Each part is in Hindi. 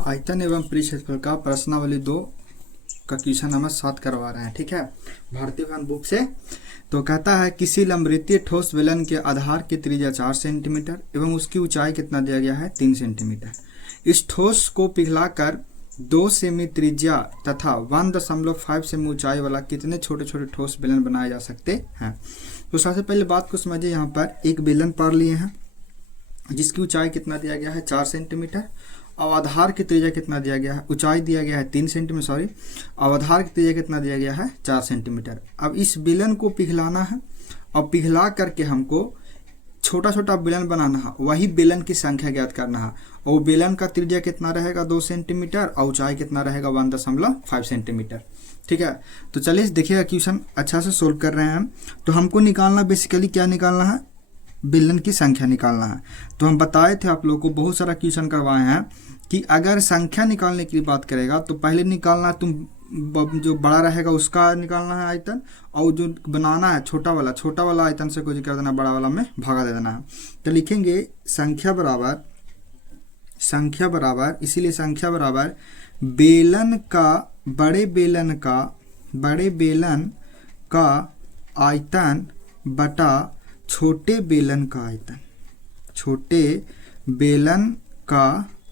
आयतन एवं परिक्षेत्रफल का प्रश्नावली 2 का क्वेश्चन नंबर 7 करवा रहे हैं। ठीक है, भारतीय वन बुक से। तो कहता है किसी लंबवृत्तीय ठोस बेलन के आधार की त्रिज्या 4 सेंटीमीटर एवं उसकी ऊंचाई कितना दिया गया है 3 सेंटीमीटर। इस ठोस को पिघलाकर 2 सेमी त्रिज्या तथा 1.5 सेमी ऊंचाई वाला कितने छोटे छोटे ठोस बेलन बनाए जा सकते हैं। तो सबसे पहले बात को समझिए। यहाँ पर एक बेलन पार लिए हैं जिसकी ऊंचाई कितना दिया गया है 4 सेंटीमीटर और आधार की त्रिज्या कितना दिया गया है, ऊंचाई दिया गया है 3 सेंटीमीटर सॉरी, और आधार की त्रिज्या कितना दिया गया है 4 सेंटीमीटर। अब इस बेलन को पिघलाना है और पिघला करके हमको छोटा छोटा बेलन बनाना है, वही बेलन की संख्या ज्ञात करना है। और बेलन का त्रिज्या कितना रहेगा 2 सेंटीमीटर और ऊंचाई कितना रहेगा 1.5 सेंटीमीटर। ठीक है, तो चलिए देखिएगा क्वेश्चन अच्छा से सोल्व कर रहे हैं हम। तो हमको निकालना बेसिकली क्या निकालना है, बेलन की संख्या निकालना है। तो हम बताए थे आप लोगों को, बहुत सारा क्वेश्चन करवाए हैं कि अगर संख्या निकालने की बात करेगा तो पहले निकालना तुम जो बड़ा रहेगा उसका निकालना है आयतन, और जो बनाना है छोटा वाला आयतन से कुछ कर देना, बड़ा वाला में भागा दे देना है। तो लिखेंगे संख्या बराबर इसीलिए संख्या बराबर बेलन का बड़े बेलन का आयतन बटा छोटे बेलन का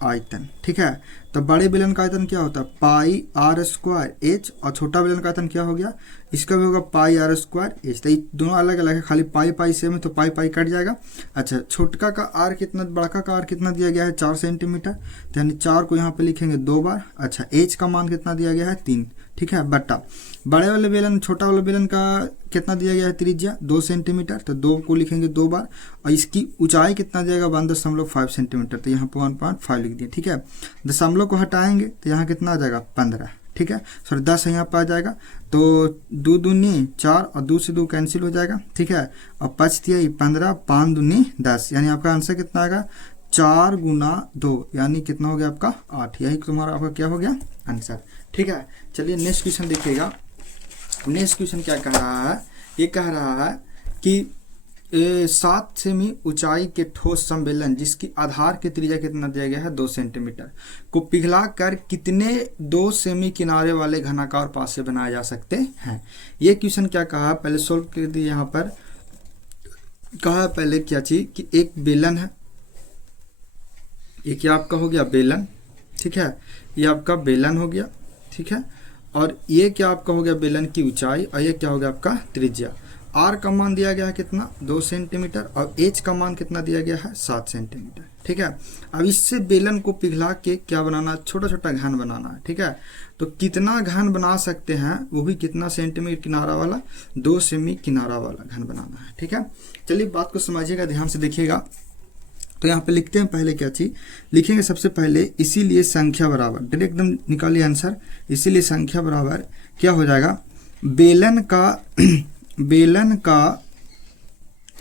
आयतन। ठीक है, तो बड़े बेलन का आयतन क्या होता है पाई आर स्क्वायर एच, और छोटा बेलन का आयतन क्या हो गया, इसका भी होगा पाई आर स्क्वायर एच। तो ये दोनों अलग अलग है, खाली पाई सेम है तो पाई कट जाएगा। अच्छा, छोटका का आर कितना, बड़का का आर कितना दिया गया है 4 सेंटीमीटर, तो यानी 4 को यहाँ पे लिखेंगे 2 बार। अच्छा, एच का मान कितना दिया गया है 3। ठीक है, बट्टा बड़े वाले बेलन छोटा वाले बेलन का कितना दिया गया है त्रिज्या 2 सेंटीमीटर, तो 2 को लिखेंगे 2 बार, और इसकी ऊंचाई कितना दिएगा 1.5 सेंटीमीटर, तो यहाँ पर 1.5 लिख दिए। ठीक है, दशमलव को हटाएंगे तो यहाँ कितना आ जाएगा 15। ठीक है, सॉरी 10 यहाँ पर आ जाएगा, तो 2 दूनी 4 और 2 से 2 कैंसिल हो जाएगा। ठीक है, और 5 दिया 15, 5 दूनी 10, यानी आपका आंसर कितना आएगा 4 गुना 2, यानी कितना हो गया आपका 8। यही तुम्हारा आपका क्या हो गया आंसर। ठीक है, चलिए नेक्स्ट क्वेश्चन देखिएगा। नेक्स्ट क्वेश्चन क्या कह रहा है, ये कह रहा है कि 7 सेमी ऊंचाई के ठोस सम्मेलन जिसकी आधार की त्रिज्या कितना दिया गया है 2 सेंटीमीटर को पिघलाकर कितने 2 सेमी किनारे वाले घनाकार पासे बनाए जा सकते हैं। ये क्वेश्चन क्या कहा, पहले सोल्व कर दिए। यहाँ पर कहा पहले क्या चीज कि एक बेलन है, ये क्या आपका हो गया बेलन। ठीक है, ये आपका बेलन हो गया। ठीक है, और ये क्या आपका हो गया बेलन की ऊंचाई, और ये क्या हो गया आपका त्रिज्या। आर का मान दिया गया है कितना 2 सेंटीमीटर, और एच का मान कितना दिया गया है 7 सेंटीमीटर। ठीक है, अब इससे बेलन को पिघला के क्या बनाना, छोटा छोटा घन बनाना है। ठीक है, तो कितना घन बना सकते हैं, वो भी कितना सेंटीमीटर किनारा वाला 2 सेमी किनारा वाला घन बनाना है। ठीक है, चलिए बात को समझिएगा, ध्यान से देखिएगा। तो यहाँ पे लिखते हैं पहले क्या चीज लिखेंगे, सबसे पहले इसीलिए संख्या बराबर, डायरेक्ट एकदम निकालिए आंसर। इसीलिए संख्या बराबर क्या हो जाएगा, बेलन का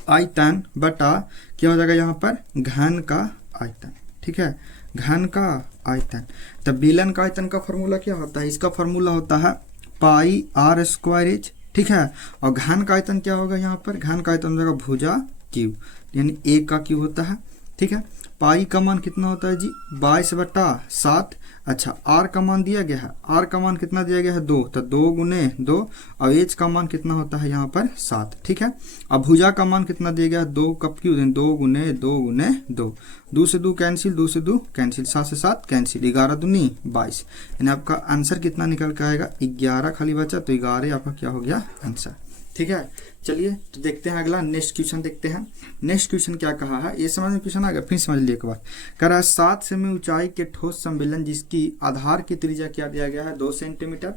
आयतन बटा क्या हो जाएगा यहाँ पर घन का आयतन। ठीक है, घन का आयतन। तब बेलन का आयतन का फॉर्मूला क्या होता है, इसका फॉर्मूला होता है पाई आर स्क्वायर एच। ठीक है, और घन का आयतन क्या होगा, यहाँ पर घन का आयतन हो जाएगा भुजा क्यू, यानी 1 का क्यू होता है। ठीक है, पाई का मान कितना होता है जी 22/7। अच्छा, आर का मान दिया गया है, आर का मान कितना दिया गया है 2, तो 2 गुने 2, और एच का मान कितना होता है यहाँ पर 7। ठीक है, अब भुजा का मान कितना दिया गया है 2 कब क्यों 2 गुने 2 गुने 2, 2 से 2 कैंसिल, 2 से 2 कैंसिल, 7 से 7 कैंसिल, 11 दूनी 22, यानी आपका आंसर कितना निकल के आएगा 11 खाली बचा, तो 11 आपका क्या हो गया आंसर। ठीक है, चलिए तो देखते हैं अगला नेक्स्ट क्वेश्चन देखते हैं। नेक्स्ट क्वेश्चन क्या कहा है, ये समझ में क्वेश्चन आ गया, फिर समझ लीजिए एक बार। कह रहा है 7 सेमी ऊंचाई के ठोस सम्मेलन जिसकी आधार की त्रिज्या क्या दिया गया है 2 सेंटीमीटर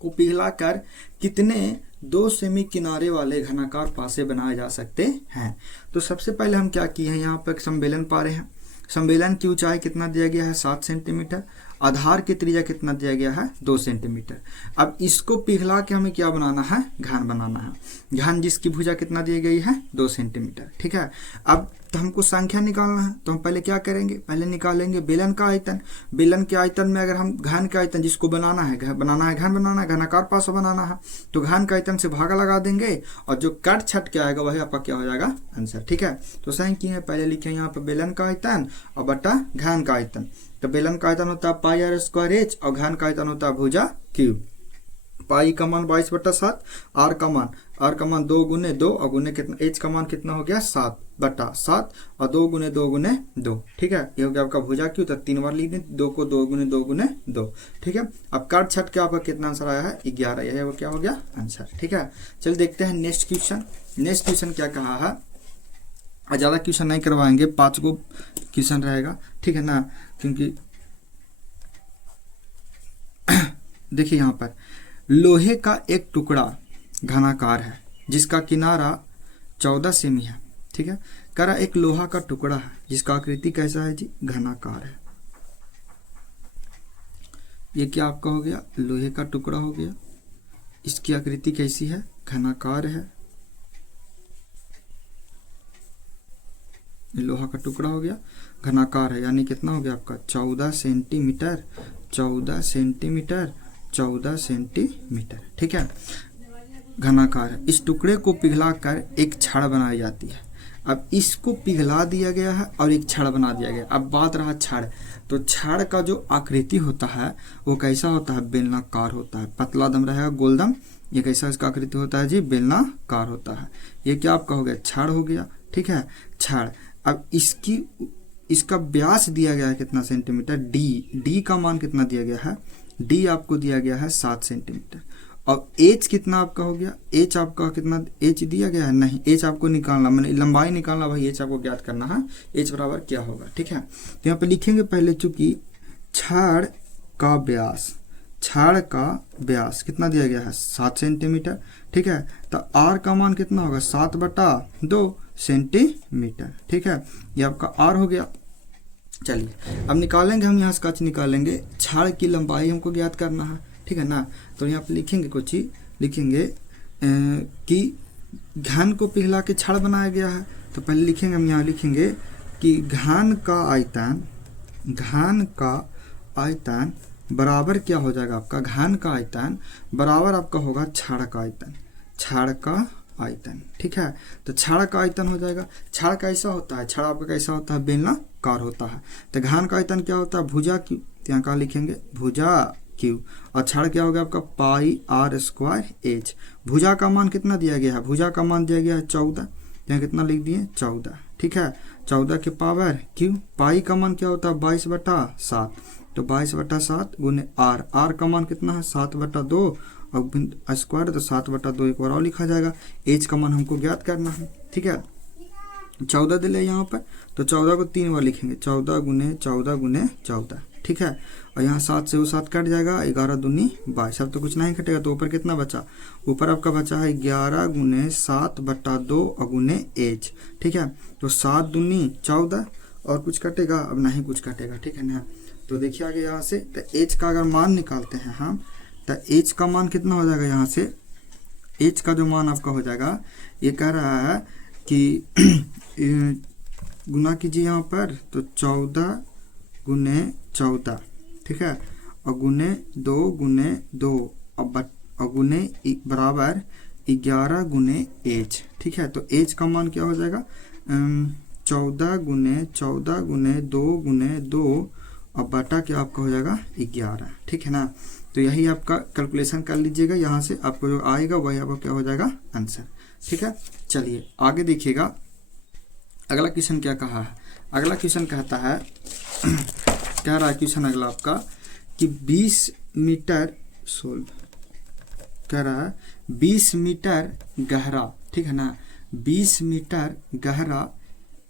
को पिघलाकर कितने 2 सेमी किनारे वाले घनाकार पासे बनाए जा सकते हैं। तो सबसे पहले हम क्या किए हैं, यहाँ पर सम्मेलन पा रहे हैं। सम्मेलन की ऊंचाई कितना दिया गया है 7 सेंटीमीटर, आधार की त्रिज्या कितना दिया गया है 2 सेंटीमीटर। अब इसको पिघला के हमें क्या बनाना है, घन बनाना है। घन जिसकी भुजा कितना दी गई है 2 सेंटीमीटर। ठीक है, अब तो हमको संख्या निकालना है, तो हम पहले क्या करेंगे, पहले निकालेंगे बेलन का आयतन। बेलन के आयतन में अगर हम घन का आयतन जिसको बनाना है घन बनाना है, घनाकार पासा बनाना है, तो घन का आयतन से भागा लगा देंगे, और जो कट छट के आएगा वही आपका क्या हो जाएगा आंसर। ठीक है, तो सही की है, पहले लिखे यहाँ पे बेलन का आयतन और बटा घन का आयतन। तो बेलन का आयतन होता है पाई आर स्क्वायर एच और घन का आयतन होता है भुजा क्यू। पाई का मान 22/7, आर का मान 2 गुने 2 और गुने कितना, एच का मान कितना हो गया 7/7 और 2 गुने 2 गुने 2। ठीक है, ये हो गया आपका भुजा क्यू। तो 3 बार लिख दें, 2 को 2 गुने 2 गुने 2। ठीक है, अब काट छट के आपका कितना आंसर आया है 11। यह वो क्या हो गया आंसर। ठीक है, चलिए देखते हैं नेक्स्ट क्वेश्चन। नेक्स्ट क्वेश्चन क्या कहा है, ज़्यादा क्वेश्चन नहीं करवाएंगे, 5 को क्वेश्चन रहेगा। ठीक है ना, क्योंकि देखिए यहाँ पर लोहे का एक टुकड़ा घनाकार है जिसका किनारा 14 सेमी है। ठीक है, कह रहा एक लोहा का टुकड़ा है जिसका आकृति कैसा है जी, घनाकार है। ये क्या आपका हो गया, लोहे का टुकड़ा हो गया, इसकी आकृति कैसी है, घनाकार है। लोहा का टुकड़ा हो गया, घनाकार है, यानी कितना हो गया आपका 14 सेंटीमीटर 14 सेंटीमीटर 14 सेंटीमीटर। ठीक है, घनाकार है। इस टुकड़े को पिघलाकर एक छड़ बनाई जाती है। अब इसको पिघला दिया गया है और एक छड़ बना दिया गया। अब बात रहा छड़, तो छड़ का जो आकृति होता है वो कैसा होता है, बेलनाकार होता है। पतला दम रहेगा, गोलदम। ये कैसा इसका आकृति होता है जी, बेलनाकार होता है। ये क्या आपका हो गया, छड़ हो गया। ठीक है, छड़। अब इसका व्यास दिया गया है कितना सेंटीमीटर, डी का मान कितना दिया गया है, डी आपको दिया गया है 7 सेंटीमीटर। और एच कितना आपका हो गया, एच आपका कितना, एच दिया गया है नहीं, एच आपको निकालना, मैंने लंबाई निकालना भाई, एच आपको ज्ञात करना है, एच बराबर क्या होगा। ठीक है, तो यहाँ पे लिखेंगे पहले, चूंकि छड़ का व्यास कितना दिया गया है 7 सेंटीमीटर। ठीक है, तो आर का मान कितना होगा 7/2 सेंटीमीटर। ठीक है, ये आपका आर हो गया। चलिए अब निकालेंगे हम यहाँ से कच निकालेंगे, छड़ की लंबाई हमको ज्ञात करना है। ठीक है ना, तो यहाँ पे लिखेंगे कुछ ही लिखेंगे कि घन को पिघला के छड़ बनाया गया है। तो पहले लिखेंगे हम, यहाँ लिखेंगे कि घन का आयतन बराबर क्या हो जाएगा आपका, घन का आयतन बराबर आपका होगा छड़ का आयतन। ठीक है, तो छड़ का आयतन हो जाएगा। छड़ कैसा होता है, छड़ आपका कैसा होता है, बेलनाकार होता है। तो घन का आयतन क्या होता है, भुजा क्यू। तो यहाँ का लिखेंगे भुजा क्यू, और छड़ क्या होगा आपका पाई आर स्क्वायर एच। भुजा का मान कितना दिया गया है, भुजा का मान दिया गया है 14। यहाँ कितना लिख दिए 14। ठीक है, 14 के पावर क्यू। पाई का मान क्या होता है 22/7, तो 22/7 गुने आर का मान कितना है 7/2 और स्क्वायर, तो 7/2 एक बार और लिखा जाएगा। एच का मान हमको ज्ञात करना है। ठीक है, 14 दिले यहाँ पर, तो 14 को 3 बार लिखेंगे, 14 गुने 14। ठीक है, और यहाँ 7 से वो 7 कट जाएगा, 11 दूनी 22। अब तो कुछ नहीं कटेगा, तो ऊपर कितना बचा, ऊपर आपका बचा है 11 गुने 7/2 और गुने एच। ठीक है, तो 7 दूनी 14 और कुछ कटेगा, अब नहीं कुछ कटेगा। ठीक है ना, तो देखिए आगे यहाँ से, तो एच का अगर मान निकालते हैं हम, तो एच का मान कितना हो जाएगा, यहाँ से एच का जो मान आपका हो जाएगा, ये कह रहा है कि गुना कीजिए यहाँ पर, तो 14 गुने 14। ठीक है, और गुने 2 और गुने बराबर 11 गुने एच। ठीक है, तो एच का मान क्या हो जाएगा 14 गुने 2 और बटा क्या आपका हो जाएगा 11। ठीक है ना, तो यही आपका कैलकुलेशन कर लीजिएगा, यहाँ से आपको जो आएगा वही आपका क्या हो जाएगा आंसर। ठीक है, चलिए आगे देखिएगा, अगला क्वेश्चन क्या कहा है। अगला क्वेश्चन कहता है, कह रहा है क्वेश्चन अगला आपका कि 20 मीटर कह रहा है 20 मीटर गहरा। ठीक है ना, 20 मीटर गहरा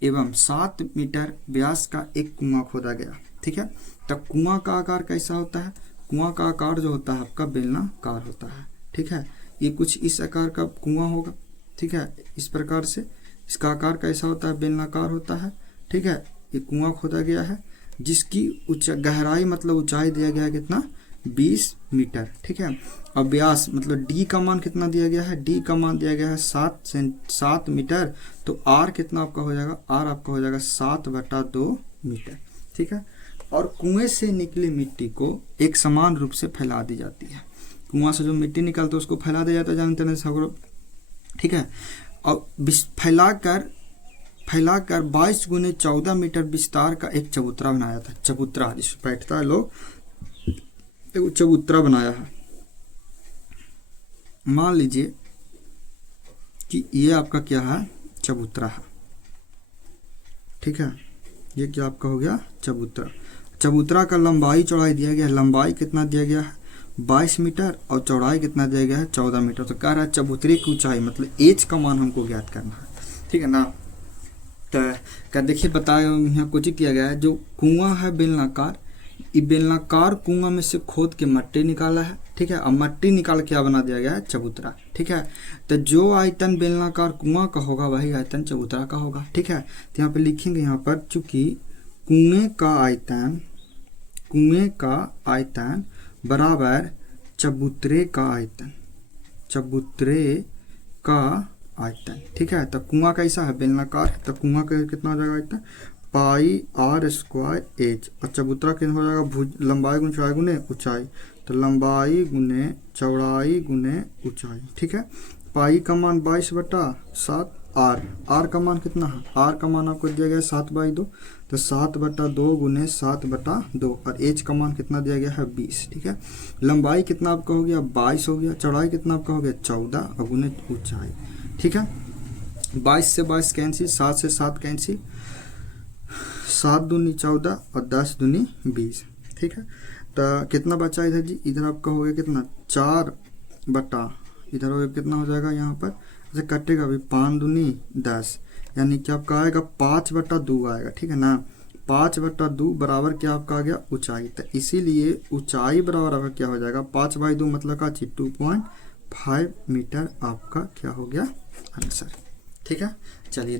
एवं 7 मीटर व्यास का एक कुआं खोदा गया। ठीक है, तो कुआं का आकार कैसा होता है, कुआं का आकार जो होता है आपका बेलनाकार होता है। ठीक है, ये कुछ इस आकार का कुआं होगा। ठीक है, इस प्रकार से इसका आकार कैसा होता है, बेलनाकार होता है। ठीक है, ये कुआं खोदा गया है जिसकी गहराई मतलब ऊंचाई दिया गया है कितना 20 मीटर। ठीक है, और व्यास मतलब डी का मान कितना दिया गया है, डी का मान दिया गया है 7 मीटर। तो आर कितना आपका हो जाएगा, आर आपका हो जाएगा 7/2 मीटर। ठीक है, और कुएं से निकली मिट्टी को एक समान रूप से फैला दी जाती है। कुआं से जो मिट्टी निकलती है उसको फैला दिया जाता है, जानते हैं सब। ठीक है, और फैलाकर फैलाकर 22 गुने 14 मीटर विस्तार का एक चबूतरा बनाया था। चबूतरा जिसमें बैठता है लोग, एक चबूतरा बनाया है। मान लीजिए कि ये आपका क्या है, चबूतरा है, ठीक है। ये क्या आपका हो गया, चबूतरा। चबूतरा का लंबाई चौड़ाई दिया गया है, लंबाई कितना दिया गया है 22 मीटर और चौड़ाई कितना दिया गया है 14 मीटर। तो कह रहा है चबूतरे की ऊंचाई मतलब एच का मान हमको ज्ञात करना है, ठीक है ना। तो क्या देखिए बताया यहाँ कुछ किया गया है, जो कुआं है बेलनाकार, ये बेलनाकार कुआं में से खोद के मट्टी निकाला है, ठीक है। और मट्टी निकाल के क्या बना दिया गया है, चबूतरा, ठीक है। तो जो आयतन बेलनाकार कुआं का होगा वही आयतन चबूतरा का होगा, ठीक है। तो यहाँ पे लिखेंगे यहाँ पर, चूंकि कुएं का आयतन बराबर चबूतरे का आयतन, चबूतरे का आयतन, ठीक है। तो कुआं कैसा है, बेलनाकार है, तो कुआं का कितना हो जाएगा आयतन, पाई आर स्क्वायर एच, और चबूतरा कितना हो जाएगा, लंबाई गुने चौड़ाई गुने ऊंचाई, तो लंबाई गुने चौड़ाई गुने ऊंचाई, ठीक है। पाई का मान 22/7, आर का मान कितना है, आर का मान आपको दिया गया है 7/2, तो 7/2 गुने 7/2, और एच का मान कितना दिया गया है 20, ठीक है। लंबाई कितना आपका हो गया 22 हो गया, चौड़ाई कितना आपका हो गया 14 और गुने ऊंचाई, ठीक है। 22 से 22 कैंसिल, 7 से 7 कैंसिल, 7 दूनी 14 और 10 दूनी 20, ठीक है। तो कितना बचा इधर जी, इधर आपका हो गया कितना 4 बटा, इधर हो गया कितना हो जाएगा यहाँ पर, ऐसे कटेगा अभी 5 दूनी 10, यानी कि आपका आएगा 5/2 आएगा, ठीक है ना। 5/2 बराबर क्या आपका आ गया ऊंचाई, तो इसीलिए ऊंचाई बराबर आपका क्या हो जाएगा 5/2 मतलब का 2.5 मीटर आपका क्या हो गया आंसर, ठीक है। चलिए